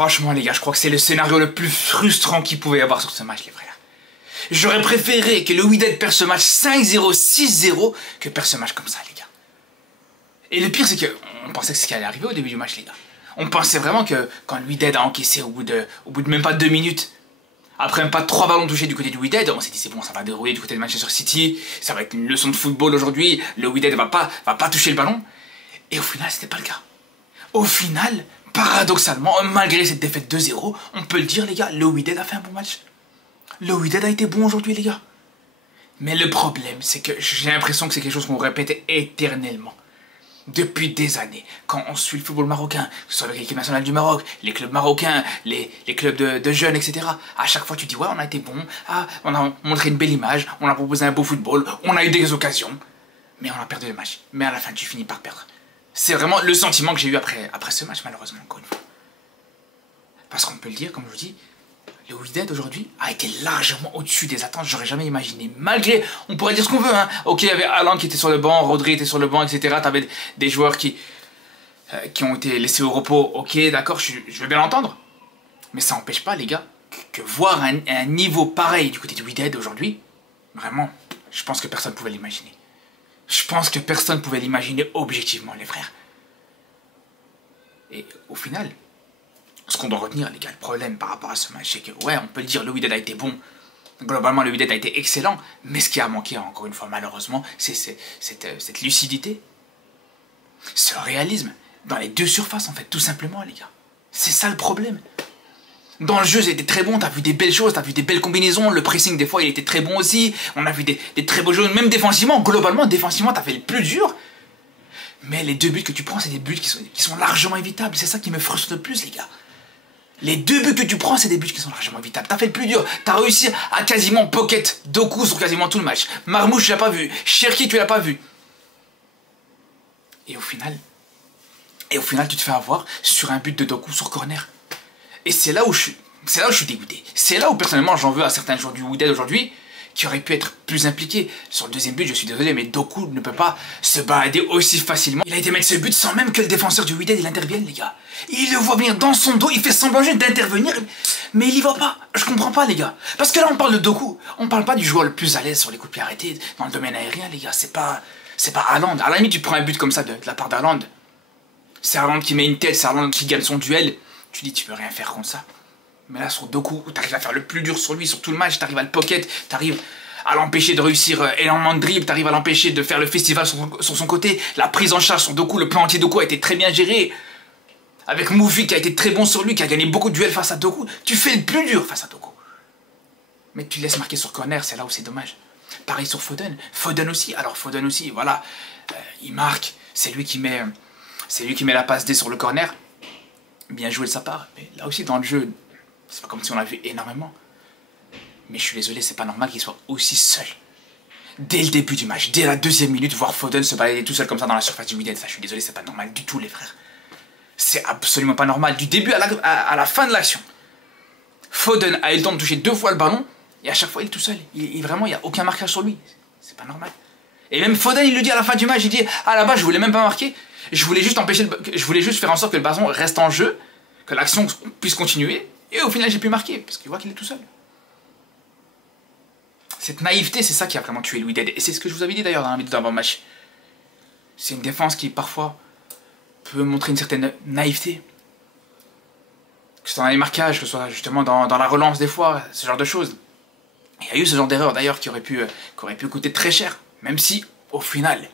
Franchement, les gars, je crois que c'est le scénario le plus frustrant qu'il pouvait y avoir sur ce match, les frères. J'aurais préféré que le Wydad perde ce match 5-0, 6-0 que perde ce match comme ça, les gars. Et le pire, c'est qu'on pensait que c'est ce qui allait arriver au début du match, les gars. On pensait vraiment que quand le Wydad a encaissé au bout de même pas 2 minutes, après même pas 3 ballons touchés du côté du Wydad, on s'est dit c'est bon, ça va dérouler du côté de Manchester City, ça va être une leçon de football aujourd'hui, le Wydad va pas toucher le ballon. Et au final, c'était pas le cas. Au final, paradoxalement, malgré cette défaite 2-0, on peut le dire, les gars, le Wydad a fait un bon match. Le Wydad a été bon aujourd'hui, les gars. Mais le problème, c'est que j'ai l'impression que c'est quelque chose qu'on répète éternellement. Depuis des années, quand on suit le football marocain, que ce soit avec l'équipe nationale du Maroc, les clubs marocains, les clubs de jeunes, etc. À chaque fois, tu dis, ouais, on a été bon, on a montré une belle image, on a proposé un beau football, on a eu des occasions, mais on a perdu le match. Mais à la fin, tu finis par perdre. C'est vraiment le sentiment que j'ai eu après ce match, malheureusement, encore une fois. Parce qu'on peut le dire, comme je vous dis, le Wydad aujourd'hui a été largement au-dessus des attentes, j'aurais jamais imaginé. Malgré, on pourrait dire ce qu'on veut, hein. Ok, il y avait Haaland qui était sur le banc, Rodri était sur le banc, etc. T'avais des joueurs qui ont été laissés au repos, ok, d'accord, je veux bien l'entendre. Mais ça n'empêche pas, les gars, que voir un niveau pareil du côté du Wydad aujourd'hui, vraiment, je pense que personne ne pouvait l'imaginer. Je pense que personne ne pouvait l'imaginer objectivement, les frères. Et au final, ce qu'on doit retenir, les gars, le problème par rapport à ce match, c'est que, ouais, on peut le dire, le Wydad a été bon. Globalement, le Wydad a été excellent. Mais ce qui a manqué, encore une fois, malheureusement, c'est cette lucidité. Ce réalisme. Dans les deux surfaces, en fait, tout simplement, les gars. C'est ça le problème. Dans le jeu, c'était très bon, t'as vu des belles choses, t'as vu des belles combinaisons, le pressing, des fois, il était très bon aussi. On a vu des très beaux jeux, même défensivement. Globalement, défensivement, t'as fait le plus dur. Mais les 2 buts que tu prends, c'est des buts qui sont largement évitables. C'est ça qui me frustre le plus, les gars. Les 2 buts que tu prends, c'est des buts qui sont largement évitables. T'as fait le plus dur. T'as réussi à quasiment pocket Doku sur quasiment tout le match. Marmouche, tu l'as pas vu. Cherki, tu l'as pas vu. Et au final, tu te fais avoir sur un but de Doku sur corner. Et c'est là où je suis dégoûté. C'est là où personnellement j'en veux à certains joueurs du Wydad aujourd'hui qui auraient pu être plus impliqués. Sur le deuxième but, je suis désolé, mais Doku ne peut pas se balader aussi facilement. Il a été mettre ce but sans même que le défenseur du Wydad il intervienne, les gars. Il le voit venir dans son dos, il fait semblant juste d'intervenir, mais il y va pas. Je comprends pas, les gars. Parce que là, on parle de Doku. On parle pas du joueur le plus à l'aise sur les coups de pied arrêtés dans le domaine aérien, les gars. C'est pas Haaland. À la limite, tu prends un but comme ça de la part d'Haaland. C'est Haaland qui met une tête, c'est Haaland qui gagne son duel. Tu dis, tu peux rien faire contre ça. Mais là, sur Doku, t'arrives à faire le plus dur sur lui, sur tout le match, t'arrives à le pocket, t'arrives à l'empêcher de réussir énormément de dribbles, t'arrives à l'empêcher de faire le festival sur son côté. La prise en charge sur Doku, le plan anti-Doku a été très bien géré. Avec Moufi qui a été très bon sur lui, qui a gagné beaucoup de duels face à Doku. Tu fais le plus dur face à Doku. Mais tu laisses marquer sur corner, c'est là où c'est dommage. Pareil sur Foden. Foden aussi, voilà. Il marque, c'est lui qui met la passe D sur le corner. Bien joué de sa part. Mais là aussi, dans le jeu, c'est pas comme si on l'a vu énormément. Mais je suis désolé, c'est pas normal qu'il soit aussi seul. Dès le début du match, dès la 2e minute, voir Foden se balader tout seul comme ça dans la surface du Wydad, ça, je suis désolé, c'est pas normal du tout, les frères. C'est absolument pas normal. Du début à la fin de l'action. Foden a eu le temps de toucher 2 fois le ballon, et à chaque fois, il est tout seul. Vraiment, il n'y a aucun marquage sur lui. C'est pas normal. Et même Foden, il le dit à la fin du match, il dit « Ah là-bas, je voulais même pas marquer. Je voulais juste faire en sorte que le ballon reste en jeu, que l'action puisse continuer, et au final, j'ai pu marquer, parce qu'il voit qu'il est tout seul. » Cette naïveté, c'est ça qui a vraiment tué le Wydad. Et c'est ce que je vous avais dit d'ailleurs dans la vidéo d'avant-match. C'est une défense qui, parfois, peut montrer une certaine naïveté. Que ce soit dans les marquages, que ce soit justement dans la relance des fois, ce genre de choses. Il y a eu ce genre d'erreur d'ailleurs qui aurait pu coûter très cher. Même si, au final,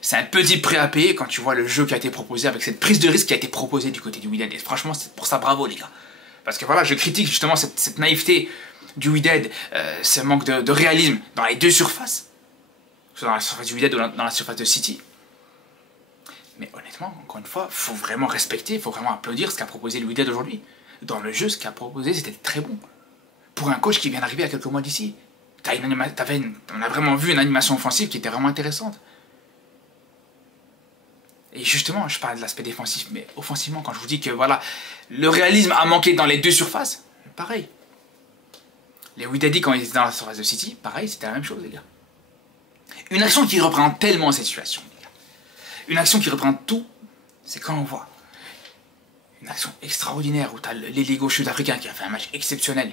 c'est un petit prix à payer quand tu vois le jeu qui a été proposé, avec cette prise de risque qui a été proposée du côté du Wydad. Et franchement, c'est pour ça, bravo les gars. Parce que voilà, je critique justement cette naïveté du Wydad, ce manque de réalisme dans les 2 surfaces. Que ce soit dans la surface du Wydad ou dans la surface de City. Mais honnêtement, encore une fois, faut vraiment respecter, il faut vraiment applaudir ce qu'a proposé le Wydad aujourd'hui. Dans le jeu, ce qu'a proposé, c'était très bon. Pour un coach qui vient d'arriver à quelques mois d'ici. On a vraiment vu une animation offensive qui était vraiment intéressante. Et justement, je parle de l'aspect défensif, mais offensivement, quand je vous dis que voilà, le réalisme a manqué dans les 2 surfaces, pareil. Les Wydadi, quand ils étaient dans la surface de City, pareil, c'était la même chose, les gars. Une action qui représente tellement cette situation, les gars. Une action qui représente tout, c'est quand on voit Une action extraordinaire où tu as l'ailier sud-africain qui a fait un match exceptionnel.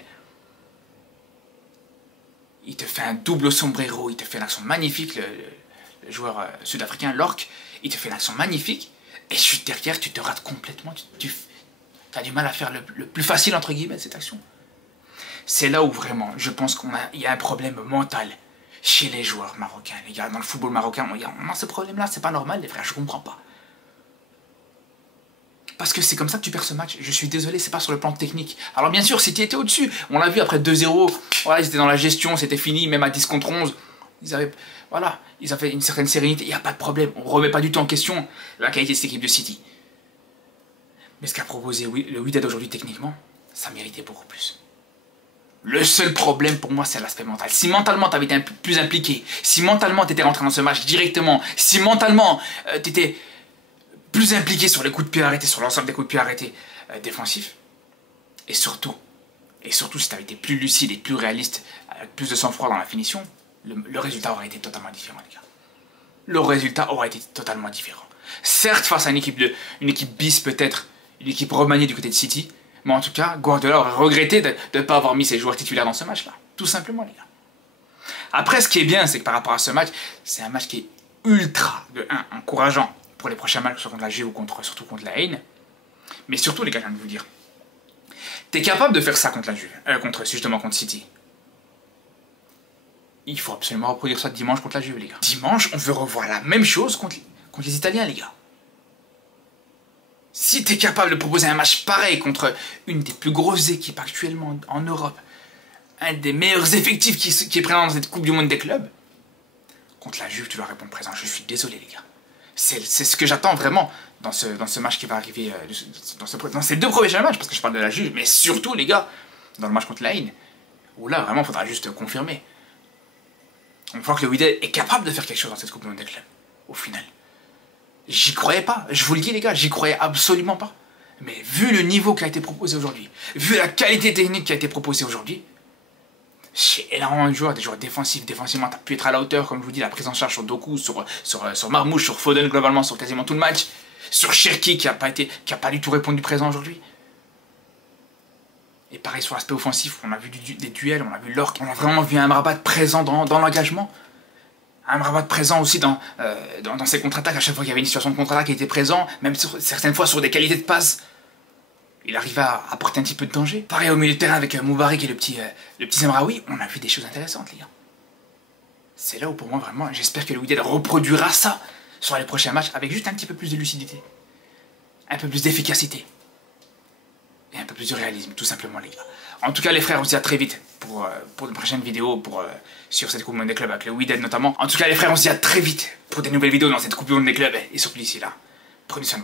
Il te fait un double sombrero, il te fait une action magnifique, le joueur sud-africain, Lork, il te fait une action magnifique, et juste derrière, tu te rates complètement, tu as du mal à faire le plus facile, entre guillemets, cette action. C'est là où vraiment, je pense qu'il y a un problème mental chez les joueurs marocains, les gars. Dans le football marocain, on a ce problème-là, c'est pas normal, les frères, je comprends pas. Parce que c'est comme ça que tu perds ce match. Je suis désolé, c'est pas sur le plan technique. Alors bien sûr, City était au-dessus. On l'a vu après 2-0. Voilà, ils étaient dans la gestion, c'était fini, même à 10 contre 11. Ils avaient une certaine sérénité, il n'y a pas de problème. On ne remet pas du tout en question la qualité de cette équipe de City. Mais ce qu'a proposé le Wydad aujourd'hui techniquement, ça méritait beaucoup plus. Le seul problème pour moi, c'est l'aspect mental. Si mentalement tu avais été plus impliqué, si mentalement tu étais rentré dans ce match directement, si mentalement tu étais plus impliqué sur les coups de pied arrêtés, sur l'ensemble des coups de pied arrêtés défensifs, et surtout si tu avais été plus lucide et plus réaliste, avec plus de sang-froid dans la finition, le résultat aurait été totalement différent, les gars. Le résultat aurait été totalement différent. Certes, face à une équipe bis peut-être, une équipe remaniée du côté de City, mais en tout cas, Guardiola aurait regretté de ne pas avoir mis ses joueurs titulaires dans ce match-là. Tout simplement, les gars. Après, ce qui est bien, c'est que par rapport à ce match, c'est un match qui est ultra, encourageant pour les prochains matchs, soit contre la Juve ou surtout contre la Haine. Mais surtout, les gars, je viens de vous dire, t'es capable de faire ça contre la Juve, justement contre City. Il faut absolument reproduire ça dimanche contre la Juve, les gars. Dimanche, on veut revoir la même chose contre les Italiens, les gars. Si t'es capable de proposer un match pareil contre une des plus grosses équipes actuellement en Europe, un des meilleurs effectifs qui est présent dans cette Coupe du Monde des clubs, contre la Juve, tu dois répondre présent. Je suis désolé, les gars. C'est ce que j'attends vraiment dans ce match qui va arriver, dans ces deux premiers matchs, parce que je parle de la Juve, mais surtout, les gars, dans le match contre la Haine, où là, vraiment, il faudra juste confirmer. On voit que le Wydad est capable de faire quelque chose dans cette Coupe du Monde des clubs, au final. J'y croyais pas, je vous le dis les gars, j'y croyais absolument pas. Mais vu le niveau qui a été proposé aujourd'hui, vu la qualité technique qui a été proposée aujourd'hui, chez énormément de joueurs, des joueurs défensifs, défensivement, t'as pu être à la hauteur, comme je vous dis, la prise en charge sur Doku, sur Marmouche, sur Foden globalement, sur quasiment tout le match, sur Cherki qui a pas du tout répondu présent aujourd'hui. Et pareil sur l'aspect offensif, on a vu des duels, on a vu Lork, on a vraiment vu un Amrabat présent dans l'engagement. Un Amrabat présent aussi dans ses contre-attaques, à chaque fois qu'il y avait une situation de contre-attaque, il était présent, même certaines fois sur des qualités de passe. Il arrivait à apporter un petit peu de danger. Pareil au milieu de terrain avec Moubarak et le petit Zemraoui, on a vu des choses intéressantes, les gars. C'est là où pour moi vraiment, j'espère que le Wydad reproduira ça sur les prochains matchs avec juste un petit peu plus de lucidité, un peu plus d'efficacité. Et un peu plus de réalisme, tout simplement, les gars. En tout cas, les frères, on se dit à très vite pour de prochaines vidéos sur cette Coupe du Monde des clubs, avec le Wydad notamment. En tout cas, les frères, on se dit à très vite pour des nouvelles vidéos dans cette Coupe du Monde des clubs. Et surtout d'ici là, prenez soin de vous.